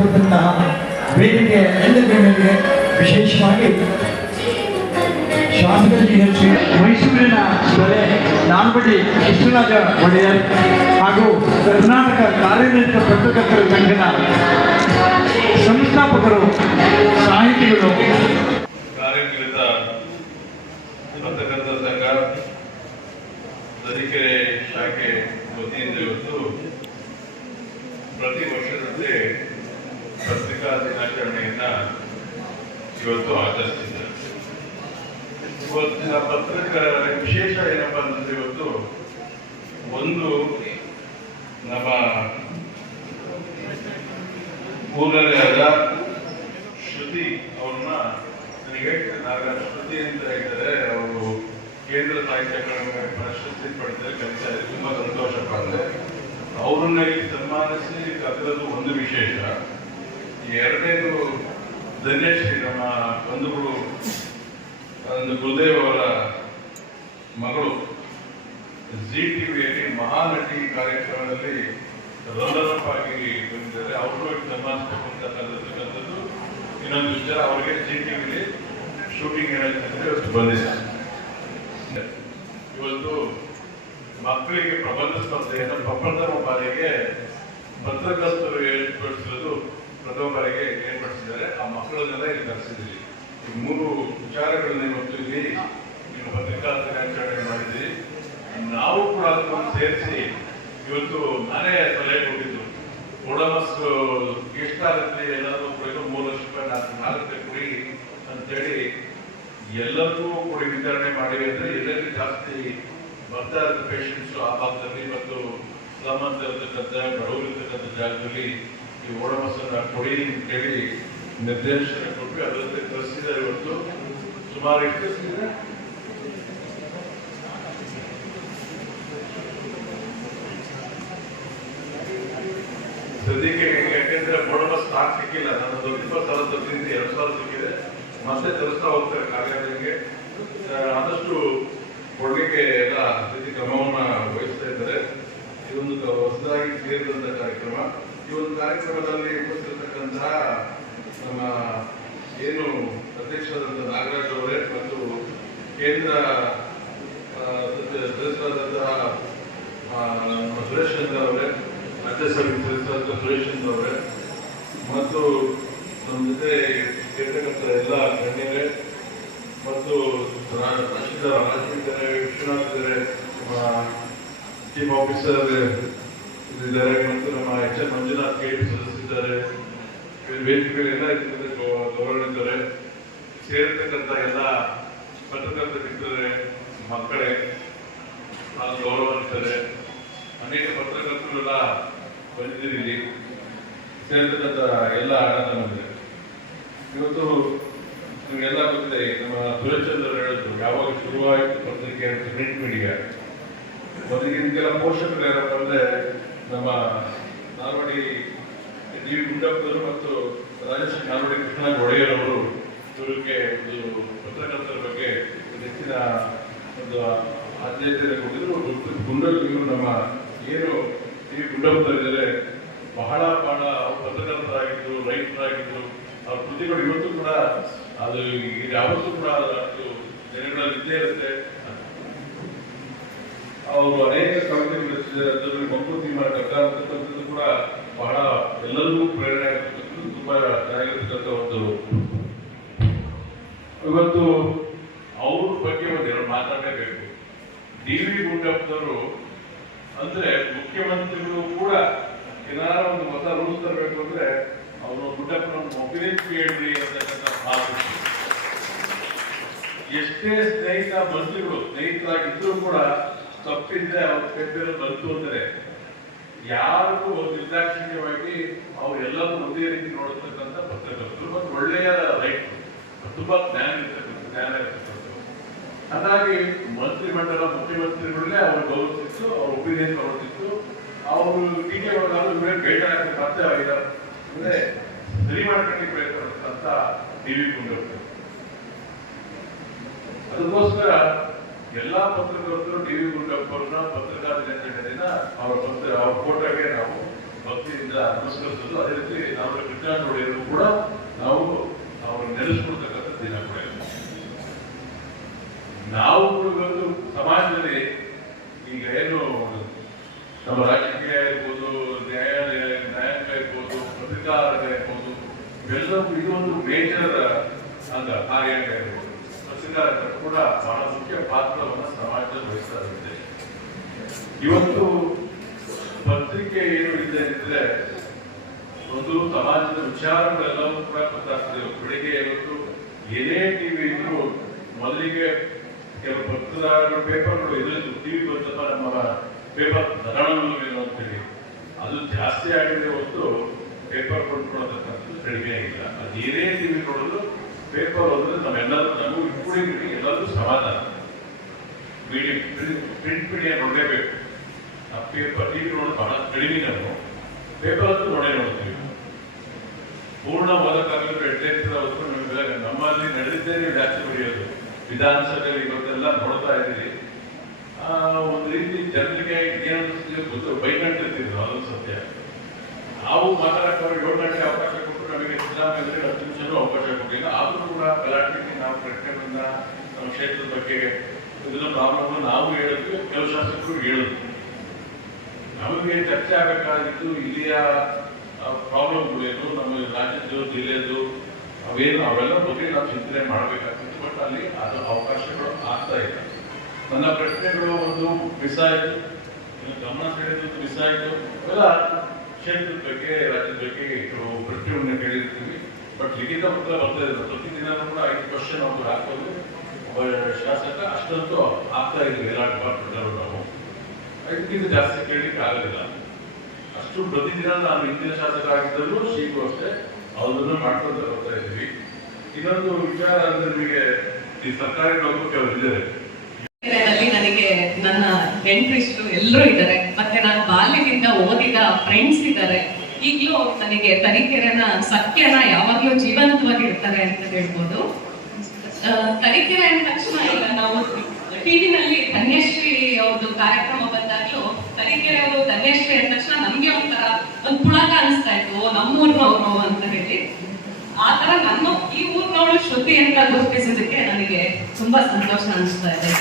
ಉದ್ಘಾಟನೆಯನ್ನು ವೇದಿಕೆ ವೇದಿಕೆಯ ಎಲ್ಲ ವಿಶೇಷವಾಗಿ ವಿಶೇಷವಾಗಿ ಜಿ ಎಚ್ ಮೈಸೂರಿನ ದೊರೆ ನಾಲ್ವಡಿ ಕೃಷ್ಣರಾಜ ಒಡೆಯರ್ ಹಾಗೂ ಕರ್ನಾಟಕ ಕಾರ್ಯನಿರತ ಪತ್ರಕರ್ತರ ಸಂಘದ ಸಂಸ್ಥಾಪಕರು, ಸಾಹಿತಿಗಳು. ಕಾರ್ಯನಿರತ ಪತ್ರಕರ್ತರ ಸಂಘ ತರೀಕೆರೆ ಶಾಖೆ ವತಿಯಿಂದ ಇವತ್ತು ಪ್ರತಿ ವರ್ಷದಂತೆ ಪತ್ರಿಕಾ ದಿನಾಚರಣೆಯನ್ನ ಇವತ್ತು ಆಚರಿಸಿದ್ದಾರೆ. ಇವತ್ತಿನ ಪತ್ರಿಕಾ ವಿಶೇಷ ಏನಪ್ಪ ಅಂತಂದ್ರೆ ಇವತ್ತು ಒಂದು ನಮ್ಮ ಪೂರ್ಣರಾದ ಶ್ರುತಿ ಅವ್ರನ್ನ ನನಗೆ ನಾಗ ಶ್ರುತಿ ಅಂತ ಹೇಳ್ತಾರೆ. ಅವರು ಕೇಂದ್ರ ಸಾಹಿತ್ಯ ಪ್ರಶಸ್ತಿ ಪಡೆದರೆ ಕೆಲಸ ತುಂಬಾ ಸಂತೋಷ ಪಡ್ದೆ ಅವ್ರನ್ನ ಇಲ್ಲಿ ಸನ್ಮಾನಿಸಿ ಕರೆದಿರೋದು ಒಂದು ವಿಶೇಷ. ಎರಡನೇದು ಧನ್ಯಶ್ರೀ, ನಮ್ಮ ಬಂಧುಗಳು, ಒಂದು ಗುರುದೇವ್ ಅವರ ಮಗಳು. ಜಿ ಟಿ ವಿಯಲ್ಲಿ ಮಹಾನಟಿ ಕಾರ್ಯಕ್ರಮದಲ್ಲಿ ರನ್ನರಪ್ ಆಗಿ ಬಂದಿದ್ದಾರೆ. ಅವರು ಕರೆದಿರ್ತಕ್ಕಂಥದ್ದು. ಇನ್ನೊಂದು ವಿಚಾರ, ಅವರಿಗೆ ಜಿ ಟಿ ವಿಲಿ ಶೂಟಿಂಗ್ ಏನಾಯ್ತಂದ್ರೆ ಇವತ್ತು ಬಂದಿದೆ ಇವತ್ತು ಮಕ್ಕಳಿಗೆ ಪ್ರಬಂಧ ಸ್ಪರ್ಧೆಯನ್ನು ಪ್ರಪ್ರಥಮ ಬಾರಿಗೆ ಪತ್ರಕರ್ತರು ಏರ್ಪಡಿಸಿರೋದು ಪ್ರಥಮ ಬಾರಿಗೆ ಏರ್ಪಡಿಸಿದ್ದಾರೆ ಆ ಮಕ್ಕಳನ್ನೆಲ್ಲ ಇಲ್ಲಿ ಕರೆಸಿದ್ದೀವಿ. ಈ ಮೂರು ವಿಚಾರಗಳನ್ನ ಇವತ್ತು ಇಲ್ಲಿ ನೀವು ಪತ್ರಿಕಾ ಕಾರ್ಯಾಚರಣೆ ಮಾಡಿದ್ದೀರಿ ನಾವು ಕೂಡ ಅದನ್ನು ಸೇರಿಸಿ ಇವತ್ತು ನಾನೇ ಸಲಹೆ ಕೊಟ್ಟಿದ್ದು. ಓಡಮಸ್ ಎಷ್ಟಾಗುತ್ತೆ ಎಲ್ಲರೂ ಕೂಡ ಮೂರು ಲಕ್ಷ ರೂಪಾಯಿ ನಾಲ್ಕು ನಾಲ್ಕು ಕೊಡಿ ಅಂತೇಳಿ ಎಲ್ಲರಿಗೂ ಕೂಡ ವಿತರಣೆ ಮಾಡಿ ಅಂದ್ರೆ ಎಲ್ಲರಿಗೂ ಜಾಸ್ತಿ ಬರ್ತಾ ಇರೋ ಪೇಷಂಟ್ಸ್ ಆ ಭಾಗದಲ್ಲಿ. ಮತ್ತು ಬಡವರು ಇರ್ತಕ್ಕಂಥ ಜಾಗದಲ್ಲಿ ಈ ಓಡಮಸನ್ನ ಕೊಡಿ ಅಂತ ಕೇಳಿ ನಿರ್ದೇಶನ ಕೊಟ್ಟು ಅದರಂತೆ ಕಳಿಸಿದ್ದಾರೆ ಇವತ್ತು. ಸುಮಾರು ಎಷ್ಟು ಸದ್ಯಕ್ಕೆ ಯಾಕೆಂದ್ರೆ ಬೋರ್ಡ್ ಸ್ಟಾಕ್ ಸಿಕ್ಕಿಲ್ಲ. ನನ್ನದು ಇಪ್ಪತ್ತು ಸಾವಿರ ತಪ್ಪಿಂದ ಎರಡು ಸಾವಿರ ಸಿಕ್ಕಿದೆ. ಮತ್ತೆ ತರಿಸ್ತಾ ಹೋಗ್ತಾರೆ ಕಾರ್ಯಾಲಯಕ್ಕೆ. ಆದಷ್ಟು ಕೊಡಲಿಕ್ಕೆ ಎಲ್ಲ ರೀತಿ ಕ್ರಮವನ್ನು ವಹಿಸ್ತಾ ಇದ್ದಾರೆ. ಇದೊಂದು ಹೊಸದಾಗಿ ಸೇರಿದಂಥ ಕಾರ್ಯಕ್ರಮ. ಈ ಒಂದು ಕಾರ್ಯಕ್ರಮದಲ್ಲಿ ಉಪಸ್ಥಿತಕ್ಕಂತಹ ನಮ್ಮ ಏನು ಅಧ್ಯಕ್ಷರಾದಂತಹ ನಾಗರಾಜ್ ಅವರೇ ಮತ್ತು ಕೇಂದ್ರ ಸದಸ್ಯರಾದಂತಹ ನಮ್ಮ ಸುರೇಶ್ ಚಂದ್ರ ಅವರೇ, ರಾಜ್ಯ ಸಮಿತಿ ಸದಸ್ಯರಾದ ಸುರೇಶ್ ಚಂದ್ರ ಅವರೇ ಮತ್ತು ನಮ್ಮ ಜೊತೆ ಇರ್ತಕ್ಕಂಥ ಎಲ್ಲ ಗಣ್ಯರೇ ಮತ್ತು ರಾಜ್ಯದ ಇದ್ದಾರೆ ವಿಶ್ವನಾಥ್ ಚೀಫ್ ಆಫೀಸರ್ ಇದ್ದಾರೆ. ಮತ್ತು ನಮ್ಮ ಎಚ್ ಎನ್ ಮಂಜುನಾಥ್ ಗೇಟ್ ಸದಸ್ಯರಿದ್ದಾರೆ. ವೇದಿಕೆಗಳೆಲ್ಲ ಇದ್ದಾರೆ ಗೌರವಿದ್ದಾರೆ ಸೇರಿರ್ತಕ್ಕಂಥ ಎಲ್ಲ ಪತ್ರಕರ್ತರಿದ್ದಾರೆ ಮಕ್ಕಳೇ ನಾನು ಗೌರವಿಸ್ತಾರೆ ಅನೇಕ ಪತ್ರಕರ್ತರೆಲ್ಲ ಬಂದಿದ್ದೀರಿ ಸೇರಿರ್ತಕ್ಕಂಥ ಎಲ್ಲ ತಮ್ಮಂದಿರು ಇವತ್ತು ನಿಮಗೆಲ್ಲ ಗೊತ್ತಿದೆ, ನಮ್ಮ ಸುರೇಶ್ಚಂದ್ರ ಹೇಳಿದ್ರು, ಯಾವಾಗ ಶುರುವಾಯಿತು ಪತ್ರಿಕೆ ಪ್ರಿಂಟ್ ಮೀಡಿಯಾ ಮೊದಲಿಗೆ ಇದಕ್ಕೆಲ್ಲ ಪೋಷಕರು ಯಾರಪ್ಪ ಅಂದ್ರೆ ನಮ್ಮ ನಾಲ್ವಡಿ ಡಿ ಗುಂಡಪ್ಪರು ಮತ್ತು ರಾಜೇಶ್ ನಾಲ್ವಡಿ ಕೃಷ್ಣ ಒಡೆಯರ್ ಅವರು ಇವರಿಗೆ ಒಂದು ಪತ್ರಕರ್ತರ ಬಗ್ಗೆ ಹೆಚ್ಚಿನ ಒಂದು ಆದ್ಯತೆ ಕೊಟ್ಟಿದ್ರು. ಗುಂಡಲ್ ಇವರು ನಮ್ಮ ಏನು ಡಿ ಗುಂಡಪ್ಪರಿದ್ದಾರೆ ಬಹಳ ಬಹಳ ಅವ್ರು ಪತ್ರಕರ್ತರಾಗಿದ್ರು ರೈತರಾಗಿದ್ರು ಅವ್ರ ಕೃತಿಗಳು ಇವತ್ತು ಕೂಡ ಅದು ಈಗ ಯಾವತ್ತೂ ಕೂಡ ಅದು ಜನಗಳಲ್ಲಿ ಇದ್ದೇ ಇರುತ್ತೆ ಅವರು ಅನೇಕ ಕವಿತೆಗಳು ರಚಿಸಿದ್ದಾರೆ ಅದರಲ್ಲಿ ಮಂಕುತಿ ಮರ ಕಗ್ಗ ಅಂತಕ್ಕಂಥದ್ದು ಕೂಡ ಬಹಳ ಎಲ್ಲರಿಗೂ ಪ್ರೇರಣೆ ಆಗಿರ್ತಕ್ಕಂಥದ್ದು ತುಂಬಾ ಚೆನ್ನಾಗಿರ್ತಕ್ಕಂಥ ಒಂದು ಇವತ್ತು ಅವ್ರ ಬಗ್ಗೆ ಒಂದೆರಡು ಮಾತಾಡಲೇಬೇಕು ಡಿ ವಿ ಗುಂಡಪ್ಪನವರು ಅಂದ್ರೆ ಮುಖ್ಯಮಂತ್ರಿಗಳು ಕೂಡ ಏನಾರ ಒಂದು ಹೊಸ ರೂಲ್ಸ್ ತರಬೇಕು ಅಂದ್ರೆ ಅವರು ಗುಡ್ಡಪ್ಪನ ಒಪಿನಿಯನ್ ಕೇಳ್ರಿ ಅಂತಕ್ಕಂಥ ಭಾವ ಎಷ್ಟೇ ಸ್ನೇಹಿತ ಮಂತ್ರಿಗಳು ಸ್ನೇಹಿತರಾಗಿದ್ರು ಕೂಡ ತಪ್ಪಿದ್ರೆ ಅವ್ರ ಕೆಟ್ಟ ಬಂತು ಅಂದರೆ ಯಾರಿಗೂ ನಿರ್ದಾಕ್ಷಿಣ್ಯವಾಗಿ ಅವರೆಲ್ಲರೂ ಒಂದೇ ರೀತಿ ನೋಡತಕ್ಕಂಥ ಪತ್ರಕರ್ತರು. ಮತ್ತು ಒಳ್ಳೆಯ ರೈಟ್, ತುಂಬಾ ಜ್ಞಾನ ಇರ್ತಕ್ಕಂಥ, ಜ್ಞಾನ ಇರ್ತಕ್ಕಂಥದ್ದು ಹಾಗಾಗಿ ಮಂತ್ರಿ ಮಂಡಲ ಮುಖ್ಯಮಂತ್ರಿಗಳನ್ನೇ ಅವರು ಗೌರವಿಸಿತ್ತು ಅವ್ರ ಒಪಿನಿಯನ್ ಗೌರವಿಸಿತ್ತು ಅವರು ಟೀಕೆ ಮಾಡಿದ್ರು ಇವರೇ ಮತ್ತೆ ಆಗಿಲ್ಲ ಅಂದ್ರೆ ಸರಿ ಮಾಡ್ಕೊಳ್ಳಿ ಪ್ರಯತ್ನ ಟಿವಿ ಗುಂಡಪ್ಪರು ಅದಕ್ಕೋಸ್ಕರ ಎಲ್ಲಾ ಪತ್ರಕರ್ತರು ಟಿವಿ ಗುಂಡಪ್ಪ ಅವ್ರನ್ನ ಪತ್ರಿಕಾ ದಿನಾಚರಣೆ ದಿನ ಅವರ ಪತ್ರ ಅವ್ರ ಫೋಟೋಗೆ ನಾವು ಭಕ್ತಿಯಿಂದ ನಮಸ್ಕರಿಸೋದು ಅದೇ ನಾವು ವಿಜ್ಞಾನ ನೋಡಿದ್ರು ಕೂಡ ನಾವು ಅವ್ರನ್ನ ನೆನೆಸ್ಕೊಡ್ತಕ್ಕಂಥ ದಿನ ಕೂಡ. ನಾವು ಕೂಡ ಸಮಾಜದಲ್ಲಿ ಈಗ ಏನು ನಮ್ಮ ರಾಜಕೀಯ ಇರ್ಬೋದು ನ್ಯಾಯಾಲಯ, ನ್ಯಾಯಾಂಗ ಇರ್ಬೋದು ಪತ್ರಿಕಾರಂಗ ಇರ್ಬೋದು ಇವೆಲ್ಲವೂ ಇದು ಒಂದು ಮೇಜರ್, ಅಂದ ಕಾರ್ಯಾಂಗ ಇರ್ಬೋದು ಪತ್ರಿಕಾರಂಗ ಕೂಡ ಬಹಳ ಮುಖ್ಯ ಪಾತ್ರವನ್ನು ಸಮಾಜದಲ್ಲಿ ವಹಿಸ್ತಾ ಇದೆ ಇವತ್ತು ಪತ್ರಿಕೆ ಏನು ಇದೆ ಅಂದ್ರೆ ಒಂದು ಸಮಾಜದ ವಿಚಾರಗಳೆಲ್ಲವೂ ಕೂಡ ಗೊತ್ತಾಗ್ತದೆ. ಬೆಳಿಗ್ಗೆ ಇವತ್ತು ಏನೇ ಟಿವಿ ಇದ್ರು ಮೊದಲಿಗೆ ಕೆಲವು ಪತ್ರದಾರರು ಪೇಪರ್ಗಳು ಇರಲಿಲ್ಲ ಟಿವಿ ಬಂದಪ್ಪ ನಮ್ಮ ಪೇಪರ್ ಏನು ಅಂತೇಳಿ ಅದು ಜಾಸ್ತಿ ಆಗಿದೆ ಹೊತ್ತು ಪೇಪರ್ ಕೊಂಡ್ಕೊಳ್ಳತಕ್ಕಂಥದ್ದು ಕಡಿಮೆ ಆಗಿಲ್ಲ. ಅದು ಏನೇ ಟಿವಿ ನೋಡಲು ಪೇಪರ್ ಅಂದ್ರೆ ನಮ್ಮೆಲ್ಲರೂ ನಮಗೂ ಬಿಡಿ ಎಲ್ಲರೂ ಸಮಾಧಾನ. ಮೀಡಿಯ ಪ್ರಿಂಟ್ ಮೀಡಿಯಾ ನೋಡಲೇಬೇಕು. ಆ ಪೇಪರ್ ಟಿವಿ ನೋಡೋದು ಬಹಳ ಕಡಿಮೆ ನಾವು. ಪೇಪರ್ ಅಂತೂ ನೋಡೇ ನೋಡ್ತೀವಿ. ಪೂರ್ಣ ಓದಕ್ಕಾಗಲು ಹೆಡ್ಲೈನ್ಸ್ ಹೊತ್ತು ನಮ್ಮಲ್ಲಿ ನಡೆದಿದ್ದೇನೆ ಜಾಸ್ತಿ ಬರೆಯೋದು. ವಿಧಾನಸಭೆಯಲ್ಲಿ ಇವತ್ತೆಲ್ಲ ನೋಡ್ತಾ ಇದ್ದೀರಿ. ಒಂದು ರೀತಿ ಜನರಿಗೆ ಏನಿಸ್ತಿದ್ರು ಬೈಕಂಡಿರ್ತಿದ್ರು ಅದು ಸತ್ಯ. ನಾವು ಮಾತಾಡಕ್ಕೆ ಅವ್ರಿಗೆ ಏಳು ಗಂಟೆ ಅವಕಾಶ ಕೊಟ್ಟು ನಮಗೆ ಸಿದ್ದರಾಮಯ್ಯ ಹತ್ತು ನಿಮಿಷನೂ ಅವಕಾಶ ಕೊಟ್ಟಿಲ್ಲ. ಆದರೂ ಕೂಡ ಗಲಾಟೆಗೆ ನಾವು ಕಟ್ಕೊಂಡ ನಮ್ಮ ಕ್ಷೇತ್ರದ ಬಗ್ಗೆ ಇದನ್ನ ಪ್ರಾಬ್ಲಮ್ ನಾವು ಹೇಳಿದ್ವಿ ಕೆಲವು ಶಾಸಕರು ಹೇಳಿದ್ವಿ ನಮಗೆ ಚರ್ಚೆ ಆಗಬೇಕಾಗಿತ್ತು ಇಲ್ಲಿಯ ಪ್ರಾಬ್ಲಮ್ಗಳು ಏನು ನಮ್ಮ ರಾಜ್ಯದ್ದು, ಜಿಲ್ಲೆಯದ್ದು, ಅವೇನು, ಅವೆಲ್ಲ ಬಗ್ಗೆ ನಾವು ಚಿಂತನೆ ಮಾಡಬೇಕಾಗ್ತಿತ್ತು. ಬಟ್ ಅಲ್ಲಿ ಅದು ಅವಕಾಶಗಳು ಆಗ್ತಾ ಇಲ್ಲ. ನನ್ನ ಪ್ರಶ್ನೆಗಳು ಒಂದು ಮಿಸ್ ಆಯಿತು. ಗಮನ ಸೆಳೆದು ಮಿಸ್ ಆಯಿತು. ಎಲ್ಲ ಕ್ಷೇತ್ರದ ಬಗ್ಗೆ, ರಾಜ್ಯದ ಬಗ್ಗೆ ಕೆಲವು ಪ್ರಶ್ನೆಗಳನ್ನ ಕೇಳಿರ್ತೀವಿ. ಬಟ್ ಲಿಖಿತ ಉತ್ತರ ಬರ್ತಾ ಇದೆ. ಪ್ರತಿದಿನ ಕೂಡ ಐದು ಕ್ವಶನ್ ಅವರು ಹಾಕೋದು ಒಬ್ಬ ಶಾಸಕ ಅಷ್ಟಂತೂ ಆಗ್ತಾ ಇದ್ರು ಎಲ್ಲ ಡಿಪಾರ್ಟ್ಮೆಂಟ್ ನಾವು. ಐದಕ್ಕಿಂತ ಜಾಸ್ತಿ ಕೇಳಲಿಕ್ಕೆ ಆಗಲಿಲ್ಲ ಅಷ್ಟು ಪ್ರತಿದಿನ ನಾನು ಹಿಂದಿನ ಶಾಸಕ ಆಗಿದ್ದರೂ ಶೀಘ್ರ ಅಷ್ಟೇ ಅವರನ್ನು ಮಾಡ್ಕೊಂಡು ಬರ್ತಾ ಇದ್ದೀವಿ. ಇನ್ನೊಂದು ವಿಚಾರ ಅಂದ್ರೆ ನಿಮಗೆ ಈ ಸರ್ಕಾರಿ ನೌಕರು ಅವರಿದ್ದಾರೆ ಇದ್ದಾರೆ. ನನ್ನ ಎಂಟ್ರಿಸ್ಟು ಎಲ್ಲರೂ ಇದ್ದಾರೆ. ಮತ್ತೆ ನಾನು ಬಾಲ್ಯದಿಂದ ಓದಿದ ಫ್ರೆಂಡ್ಸ್ ಇದ್ದಾರೆ. ಈಗಲೂ ನನಗೆ ತರೀಕೆರೆನ ಸತ್ಯನ ಯಾವಾಗಲೂ ಜೀವಂತವಾಗಿ ಇರ್ತಾರೆ ಅಂತ ಹೇಳ್ಬೋದು. ತರೀಕೆರೆ ಅಂದ ತಕ್ಷಣ ಈಗ ನಾವು ಟಿವಿನಲ್ಲಿ ಧನ್ಯಶ್ರೀ ಅವ್ರದ್ದು ಕಾರ್ಯಕ್ರಮ ಬಂದಾಗಲೂ ತರೀಕೆರೆ ಅವರು ಧನ್ಯಶ್ರೀ ಅಂದ ತಕ್ಷಣ ನಮ್ಗೆ ಒಂಥರ ಒಂದು ಪುಳಕ ಅನಿಸ್ತಾ ಇತ್ತು. ನಮ್ಮೂರ್ನವರು ಅಂತ ಹೇಳಿ. ಆ ತರ ನನ್ನ ಈ ಊರ್ನವಳು ಶ್ರುತಿ ಅಂತ ಗುರುತಿಸಿದಕ್ಕೆ ನನಗೆ ತುಂಬಾ ಸಂತೋಷ ಅನಿಸ್ತಾ ಇದೆ.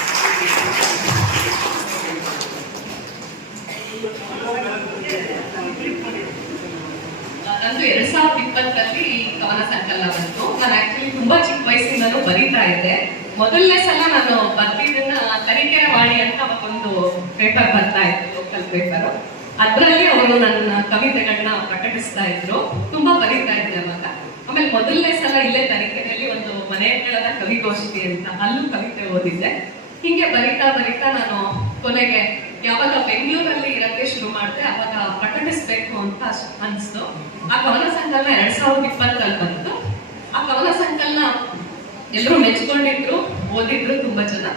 ನಂದು ಎರಡ್ ಸಾವಿರದ ಇಪ್ಪತ್ತರಲ್ಲಿ ಕವನ ಸಂಕಲನ ಬಂತು. ನಾನು ಆಕ್ಚುಲಿ ತುಂಬಾ ಚಿಕ್ಕ ವಯಸ್ಸಿಂದಲೂ ಬರೀತಾ ಇದ್ದೆ. ಮೊದಲನೇ ಸಲ ನಾನು ಬರ್ತಿದ್ದನ್ನ ತನಿಖೆ ವಾಣಿ ಅಂತ ಒಂದು ಪೇಪರ್ ಬರ್ತಾ ಇತ್ತು ಲೋಕಲ್ ಪೇಪರ್ ಅದರಲ್ಲಿ ಅವರು ನನ್ನ ಕವಿತೆಗಳನ್ನ ಪ್ರಕಟಿಸ್ತಾ ಇದ್ರು. ತುಂಬಾ ಬರೀತಾ ಇದ್ದೆ ಅವಾಗ. ಆಮೇಲೆ ಮೊದಲನೇ ಸಲ ಇಲ್ಲೇ ತನಿಖೆಯಲ್ಲಿ ಒಂದು ಮನೆಗಳ ಕವಿಗೋಷ್ಠಿ ಅಂತ, ಅಲ್ಲೂ ಕವಿತೆ ಓದಿದ್ದೆ. ಹಿಂಗೆ ಬರಿತಾ ಬರಿತಾ ನಾನು ಕೊನೆಗೆ ಯಾವಾಗ ಬೆಂಗಳೂರಲ್ಲಿ ಇರಕ್ಕೆ ಶುರು ಮಾಡಿದೆ ಅವಾಗ ಪ್ರಕಟಿಸ್ಬೇಕು ಅಂತ ಅನಿಸ್ತು. ಆ ಕವನ ಸಂಕಲನ ಎರಡ್ ಸಾವಿರದ ಇಪ್ಪತ್ತರಲ್ಲಿ ಬಂತು. ಆ ಕವನ ಸಂಕಲನ ಎಲ್ಲರೂ ಮೆಚ್ಕೊಂಡಿದ್ರು ಓದಿದ್ರು ತುಂಬಾ ಜನ.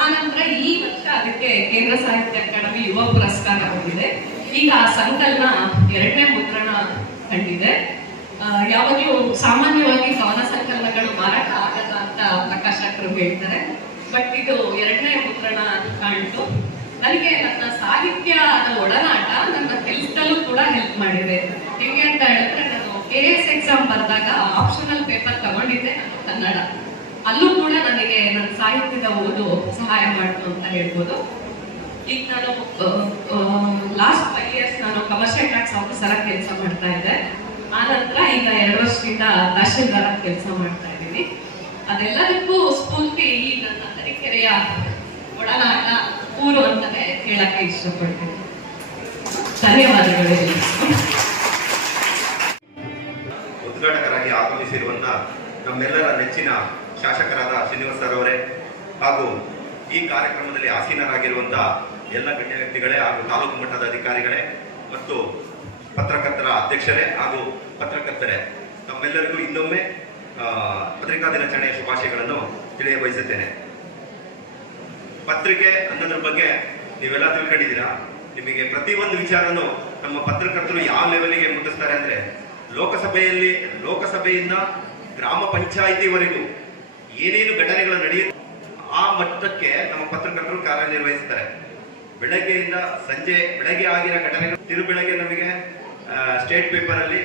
ಆ ನಂತರ ಈ ವರ್ಷ ಅದಕ್ಕೆ ಕೇಂದ್ರ ಸಾಹಿತ್ಯ ಅಕಾಡೆಮಿ ಯುವ ಪುರಸ್ಕಾರ ಬಂದಿದೆ. ಈಗ ಆ ಸಂಕಲನ ಎರಡನೇ ಮುದ್ರಣ ಕಂಡಿದೆ. ಯಾವಾಗಲೂ ಯಾವಾಗ್ಲೂ ಸಾಮಾನ್ಯವಾಗಿ ಕವನ ಸಂಕಲನಗಳು ಮಾರಾಟ ಆಗಲ್ಲ ಅಂತ ಪ್ರಕಾಶಕರು ಹೇಳ್ತಾರೆ. ಬಟ್ ಇದು ಎರಡನೇ ಮುದ್ರಣ ಕಾಣ್ತು ನನಗೆ ನನ್ನ ಸಾಹಿತ್ಯದ ಒಡನಾಟ ನನ್ನ ಕೆಲಸದಲ್ಲೂ ಕೂಡ ಹೆಲ್ಪ್ ಮಾಡಿದೆ. ಹೇಗೆ ಅಂತ ಹೇಳಿದ್ರೆ ನಾನು ಕೆ ಎಸ್ ಎಕ್ಸಾಮ್ ಬಂದಾಗ ಆಪ್ಷನಲ್ ಪೇಪರ್ ತಗೊಂಡಿದ್ದೆ ನಾನು ಕನ್ನಡ. ಅಲ್ಲೂ ಕೂಡ ನನಗೆ ನನ್ನ ಸಾಹಿತ್ಯದ ಓದು ಸಹಾಯ ಮಾಡ್ತು ಅಂತ ಹೇಳ್ಬೋದು. ಈಗ ನಾನು ಲಾಸ್ಟ್ ಫೈವ್ ಇಯರ್ಸ್ ನಾನು ಕಮರ್ಷಿಯಲ್ ಟ್ಯಾಕ್ಸ್ ಆಫೀಸರ್ ಕೆಲಸ ಮಾಡ್ತಾ ಇದ್ದೆ. ಆ ನಂತರ ಈಗ ಎರಡು ವರ್ಷದಿಂದ ತಹಶೀಲ್ದಾರ್ ಕೆಲಸ ಮಾಡ್ತಾ ಇದ್ದೀನಿ. ಅದೆಲ್ಲದಕ್ಕೂ ಸ್ಫೂರ್ತಿ ನನ್ನ ತರೀಕೆರೆಯ ಒಡನಾಟ ಊರು ಅಂತಾನೆ ಹೇಳಕ್ಕೆ ಇಷ್ಟಪಡ್ತೀನಿ ಧನ್ಯವಾದಗಳು. ಉದ್ಘಾಟಕರಾಗಿ ಆಗಮಿಸಿರುವಂತ ನಮ್ಮೆಲ್ಲರ ನೆಚ್ಚಿನ ಶಾಸಕರಾದ ಶ್ರೀನಿವಾಸ ಸರ್ ಅವರೇ ಹಾಗೂ ಈ ಕಾರ್ಯಕ್ರಮದಲ್ಲಿ ಆಸೀನರಾಗಿರುವಂತ ಎಲ್ಲ ಗಣ್ಯ ವ್ಯಕ್ತಿಗಳೇ ಹಾಗೂ ತಾಲೂಕು ಮಟ್ಟದ ಅಧಿಕಾರಿಗಳೇ ಮತ್ತು ಪತ್ರಕರ್ತರ ಅಧ್ಯಕ್ಷರೇ ಹಾಗೂ ಪತ್ರಕರ್ತರೇ, ತಮ್ಮೆಲ್ಲರಿಗೂ ಇನ್ನೊಮ್ಮೆ ಪತ್ರಿಕಾ ದಿನಾಚರಣೆಯ ಶುಭಾಶಯಗಳನ್ನು ತಿಳಿಯ ಬಯಸುತ್ತೇನೆ ಪತ್ರಿಕೆ ಅನ್ನೋದ್ರ ಬಗ್ಗೆ ನೀವೆಲ್ಲ ತಿಳ್ಕೊಂಡಿದ್ದೀರಾ? ನಿಮಗೆ ಪ್ರತಿಯೊಂದು ವಿಚಾರನು ನಮ್ಮ ಪತ್ರಕರ್ತರು ಯಾವ ಲೆವೆಲ್ಗೆ ಮುಟ್ಟಿಸ್ತಾರೆ ಅಂದ್ರೆ ಲೋಕಸಭೆಯಲ್ಲಿ, ಲೋಕಸಭೆಯಿಂದ ಗ್ರಾಮ ಪಂಚಾಯಿತಿವರೆಗೂ ಏನೇನು ಘಟನೆಗಳು ನಡೆಯುತ್ತೆ ಆ ಮಟ್ಟಕ್ಕೆ ನಮ್ಮ ಪತ್ರಕರ್ತರು ಕಾರ್ಯನಿರ್ವಹಿಸ್ತಾರೆ. ಬೆಳಗ್ಗೆಯಿಂದ ಸಂಜೆ, ಬೆಳಗ್ಗೆ ಆಗಿರೋ ಘಟನೆಗಳು ತಿರು ಬೆಳಗ್ಗೆ ನಮಗೆ ಸ್ಟೇಟ್ ಪೇಪರಲ್ಲಿ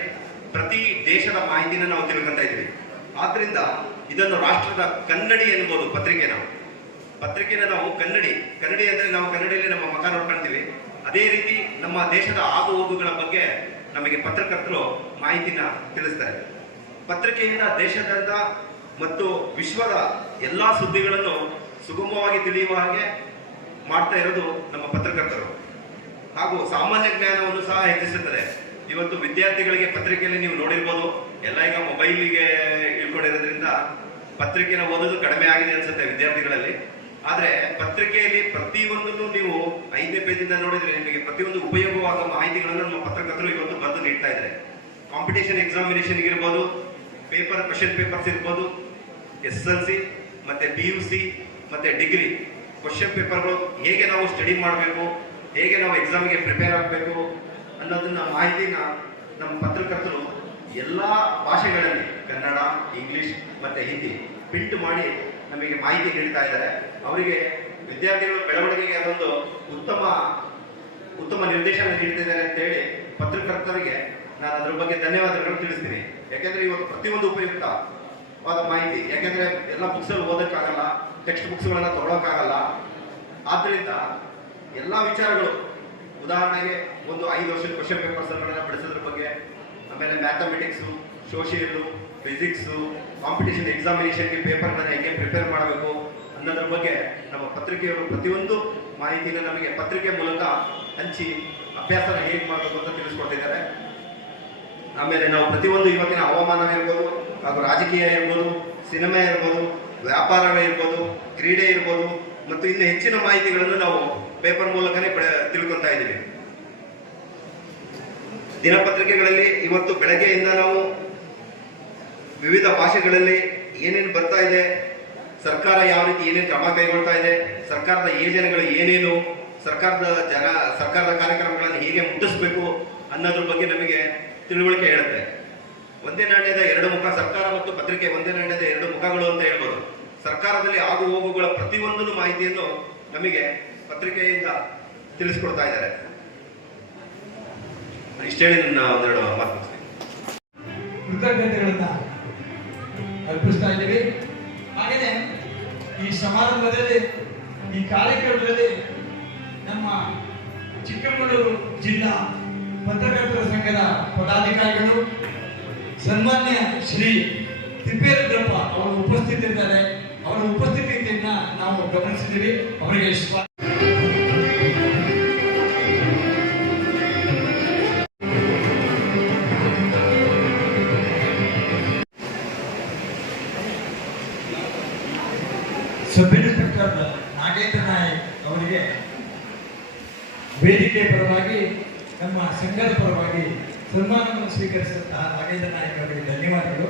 ಪ್ರತಿ ದೇಶದ ಮಾಹಿತಿನ ನಾವು ತಿಳ್ಕೊಂತ ಇದ್ದೀವಿ. ಆದ್ರಿಂದ ಇದನ್ನು ರಾಷ್ಟ್ರದ ಕನ್ನಡಿ ಎನ್ಬೋದು ಪತ್ರಿಕೆ ನಾವು. ಪತ್ರಿಕೆನ ನಾವು ಕನ್ನಡಿ ಕನ್ನಡಿ ಅಂದರೆ ನಾವು ಕನ್ನಡಿಯಲ್ಲಿ ನಮ್ಮ ಮಗ ನೋಡ್ಕೊಳ್ತೀವಿ ಅದೇ ರೀತಿ ನಮ್ಮ ದೇಶದ ಆಗು ಹೋಗುಗಳ ಬಗ್ಗೆ ನಮಗೆ ಪತ್ರಕರ್ತರು ಮಾಹಿತಿನ ತಿಳಿಸ್ತಾರೆ ಪತ್ರಿಕೆಯಿಂದ ದೇಶದಂತ ಮತ್ತು ವಿಶ್ವದ ಎಲ್ಲಾ ಸುದ್ದಿಗಳನ್ನು ಸುಗಮವಾಗಿ ತಿಳಿಯುವ ಹಾಗೆ ಮಾಡ್ತಾ ಇರೋದು ನಮ್ಮ ಪತ್ರಕರ್ತರು. ಹಾಗೂ ಸಾಮಾನ್ಯ ಜ್ಞಾನವನ್ನು ಸಹ ಹೆಚ್ಚಿಸುತ್ತದೆ. ಇವತ್ತು ವಿದ್ಯಾರ್ಥಿಗಳಿಗೆ ಪತ್ರಿಕೆಯಲ್ಲಿ ನೀವು ನೋಡಿರ್ಬೋದು, ಎಲ್ಲ ಈಗ ಮೊಬೈಲಿಗೆ ಇಳ್ಕೊಂಡಿರೋದ್ರಿಂದ ಪತ್ರಿಕೆನ ಓದೋದು ಕಡಿಮೆ ಆಗಿದೆ ಅನ್ಸುತ್ತೆ ವಿದ್ಯಾರ್ಥಿಗಳಲ್ಲಿ. ಆದ್ರೆ ಪತ್ರಿಕೆಯಲ್ಲಿ ಪ್ರತಿಯೊಂದನ್ನು ನೀವು ಐದನೇ ಪೇಜಿಂದ ನೋಡಿದ್ರೆ ನಿಮಗೆ ಪ್ರತಿಯೊಂದು ಉಪಯೋಗವಾದ ಮಾಹಿತಿಗಳನ್ನು ನಮ್ಮ ಪತ್ರಕರ್ತರು ಇವತ್ತು ಬರೆದು ನೀಡ್ತಾ ಇದ್ದಾರೆ. ಕಾಂಪಿಟೇಷನ್ ಎಕ್ಸಾಮಿನೇಷನ್ ಇರ್ಬೋದು ಪೇಪರ್ ಕ್ವಶನ್ ಪೇಪರ್ಸ್ ಇರ್ಬೋದು ಎಸ್ ಎಲ್ ಸಿ ಮತ್ತೆ ಪಿ ಯು ಸಿ ಮತ್ತೆ ಡಿಗ್ರಿ ಕ್ವಶನ್ ಪೇಪರ್ಗಳು ಹೇಗೆ ನಾವು ಸ್ಟಡಿ ಮಾಡಬೇಕು, ಹೇಗೆ ನಾವು ಎಕ್ಸಾಮ್ಗೆ ಪ್ರಿಪೇರ್ ಆಗಬೇಕು ಅನ್ನೋದನ್ನ ಮಾಹಿತಿನ ನಮ್ಮ ಪತ್ರಕರ್ತರು ಎಲ್ಲ ಭಾಷೆಗಳಲ್ಲಿ ಕನ್ನಡ ಇಂಗ್ಲಿಷ್ ಮತ್ತೆ ಹಿಂದಿ ಪ್ರಿಂಟ್ ಮಾಡಿ ನಮಗೆ ಮಾಹಿತಿ ನೀಡ್ತಾ ಇದ್ದಾರೆ. ಅವರಿಗೆ ವಿದ್ಯಾರ್ಥಿಗಳ ಬೆಳವಣಿಗೆಗೆ ಅದೊಂದು ಉತ್ತಮ ಉತ್ತಮ ನಿರ್ದೇಶನ ನೀಡ್ತಿದ್ದಾರೆ ಅಂತ ಹೇಳಿ ಪತ್ರಕರ್ತರಿಗೆ ನಾನು ಅದರ ಬಗ್ಗೆ ಧನ್ಯವಾದಗಳು ತಿಳಿಸ್ತೀನಿ. ಯಾಕೆಂದ್ರೆ ಇವತ್ತು ಪ್ರತಿಯೊಂದು ಉಪಯುಕ್ತವಾದ ಮಾಹಿತಿ, ಯಾಕೆಂದ್ರೆ ಎಲ್ಲ ಬುಕ್ಸ್ ಅಲ್ಲಿ ಓದಕ್ಕಾಗಲ್ಲ ಟೆಕ್ಸ್ಟ್ ಬುಕ್ಸ್ ಗಳನ್ನ ಆದ್ದರಿಂದ ಎಲ್ಲ ವಿಚಾರಗಳು, ಉದಾಹರಣೆಗೆ ಒಂದು ಐದು ವರ್ಷದ ಕ್ವಶನ್ ಪೇಪರ್ಸ್ ಗಳನ್ನ ಬಿಡಿಸೋದ್ರ ಬಗ್ಗೆ, ಆಮೇಲೆ ಮ್ಯಾಥಮೆಟಿಕ್ಸು ಸೋಷಿಯಲ್ ಫಿಸಿಕ್ಸ್ ಕಾಂಪಿಟೇಷನ್ ಎಕ್ಸಾಮಿನೇಷನ್ಗೆ ಪೇಪರ್ನ ಹೇಗೆ ಪ್ರಿಪೇರ್ ಮಾಡಬೇಕು ಅನ್ನೋದ್ರ ಬಗ್ಗೆ ನಮ್ಮ ಪತ್ರಿಕೆಯವರು ಪ್ರತಿಯೊಂದು ಮಾಹಿತಿನ ನಮಗೆ ಪತ್ರಿಕೆ ಮೂಲಕ ಹಂಚಿ ಅಭ್ಯಾಸನ ಹೇಗೆ ಮಾಡಬೇಕು ಅಂತ ತಿಳಿಸ್ಕೊಟ್ಟಿದ್ದಾರೆ. ಆಮೇಲೆ ನಾವು ಪ್ರತಿಯೊಂದು ಇವತ್ತಿನ ಹವಾಮಾನ ಇರ್ಬೋದು, ಹಾಗೂ ರಾಜಕೀಯ ಇರ್ಬೋದು, ಸಿನಿಮಾ ಇರ್ಬೋದು, ವ್ಯಾಪಾರವೇ ಇರ್ಬೋದು, ಕ್ರೀಡೆ ಇರ್ಬೋದು, ಮತ್ತು ಇನ್ನು ಹೆಚ್ಚಿನ ಮಾಹಿತಿಗಳನ್ನು ನಾವು ಪೇಪರ್ ಮೂಲಕನೇ ತಿಳ್ಕೊತಾ ಇದ್ದೀವಿ. ದಿನಪತ್ರಿಕೆಗಳಲ್ಲಿ ಇವತ್ತು ಬೆಳಗ್ಗೆಯಿಂದ ನಾವು ವಿವಿಧ ಭಾಷೆಗಳಲ್ಲಿ ಏನೇನು ಬರ್ತಾ ಇದೆ ಸರ್ಕಾರ ಯಾವ ರೀತಿ ಏನೇನು ಕ್ರಮ ಕೈಗೊಳ್ತಾ ಇದೆ, ಸರ್ಕಾರದ ಯೋಜನೆಗಳು ಏನೇನು, ಸರ್ಕಾರದ ಜನ, ಸರ್ಕಾರದ ಕಾರ್ಯಕ್ರಮಗಳನ್ನು ಹೇಗೆ ಮುಟ್ಟಿಸ್ಬೇಕು ಅನ್ನೋದ್ರ ಬಗ್ಗೆ ನಮಗೆ ತಿಳುವಳಿಕೆ ಹೇಳುತ್ತೆ. ಒಂದೇ ನಾಣ್ಯದ ಎರಡು ಮುಖ, ಸರ್ಕಾರ ಮತ್ತು ಪತ್ರಿಕೆ ಒಂದೇ ನಾಣ್ಯದ ಎರಡು ಮುಖಗಳು ಅಂತ ಹೇಳ್ಬೋದು. ಸರ್ಕಾರದಲ್ಲಿ ಆಗು ಹೋಗುಗಳ ಪ್ರತಿಯೊಂದನ್ನು ಮಾಹಿತಿಯನ್ನು ನಮಗೆ ಪತ್ರಿಕೆಯಿಂದ ತಿಳಿಸ್ಕೊಡ್ತಾ ಇದ್ದಾರೆ. ಇಷ್ಟೇಳಿ ನನ್ನ ಒಂದೆರಡು ಮಾತು. ಕೃತಜ್ಞತೆಗಳನ್ನ ಅರ್ಪಿಸ್ತಾ ಇದ್ದೀವಿ. ಸಮಾರಂಭದಲ್ಲಿ, ಈ ಕಾರ್ಯಕ್ರಮದಲ್ಲಿ ನಮ್ಮ ಚಿಕ್ಕಮಗಳೂರು ಜಿಲ್ಲಾ ಪತ್ರಕರ್ತರ ಸಂಘದ ಪದಾಧಿಕಾರಿಗಳು, ಸನ್ಮಾನ್ಯ ಶ್ರೀ ತಿಪ್ಪೇರುದ್ರಪ್ಪ ಅವರು ಉಪಸ್ಥಿತರಿದ್ದಾರೆ ಅವರ ಉಪಸ್ಥಿತಿಯನ್ನ ನಾವು ಗಮನಿಸಿದ್ದೀವಿ. ಅವರಿಗೆ ಸಬ್ ಇನ್ಸ್ಪೆಕ್ಟರ್ ನಾಗೇಂದ್ರ ನಾಯಕ್ ಅವರಿಗೆ ವೇದಿಕೆ ಪರವಾಗಿ ನಮ್ಮ ಸಂಘದ ಪರವಾಗಿ ಸನ್ಮಾನವನ್ನು ಸ್ವೀಕರಿಸಿದಂತಹ ನಾಗೇಂದ್ರ ನಾಯಕ್ ಅವರಿಗೆ ಧನ್ಯವಾದಗಳು.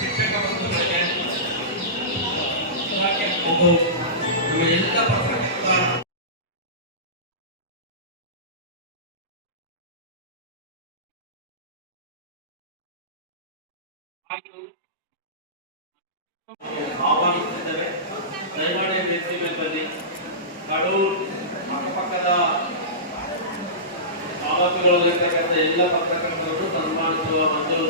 ಶಿಕ್ಷಕ ಬಂಧುಗಳಿಗೆ ಹಾಗೆ ಒಬ್ಬ ನಮ್ಮ ಎಲ್ಲ ಪತ್ರಕರ್ತರ ಆಹ್ವಾನಿಸುತ್ತಿದ್ದೇವೆ ದಯಮಾಡಿ ವೇದಿಕೆ ಬನ್ನಿ ಕಡೂರು ಅಕ್ಕಪಕ್ಕದ ತಾಲೂಕುಗಳಲ್ಲಿರ್ತಕ್ಕಂಥ ಎಲ್ಲ ಪತ್ರಕರ್ತರನ್ನು ಸನ್ಮಾನಿಸುವ ಒಂದು